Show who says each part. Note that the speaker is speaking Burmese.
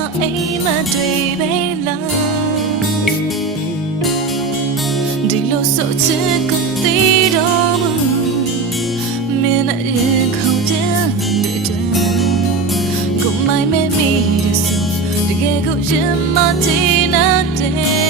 Speaker 1: ခေါအိမ်မတွေ့ပဲလားဒီလိုဆိုချင်ကိုသိတော့မင်းရဲ့ခေါင်းပြန်နေတဲ့ကိုမိုင်မဲမီဆိုတကယ်ကိုရင်မတင်တဲ့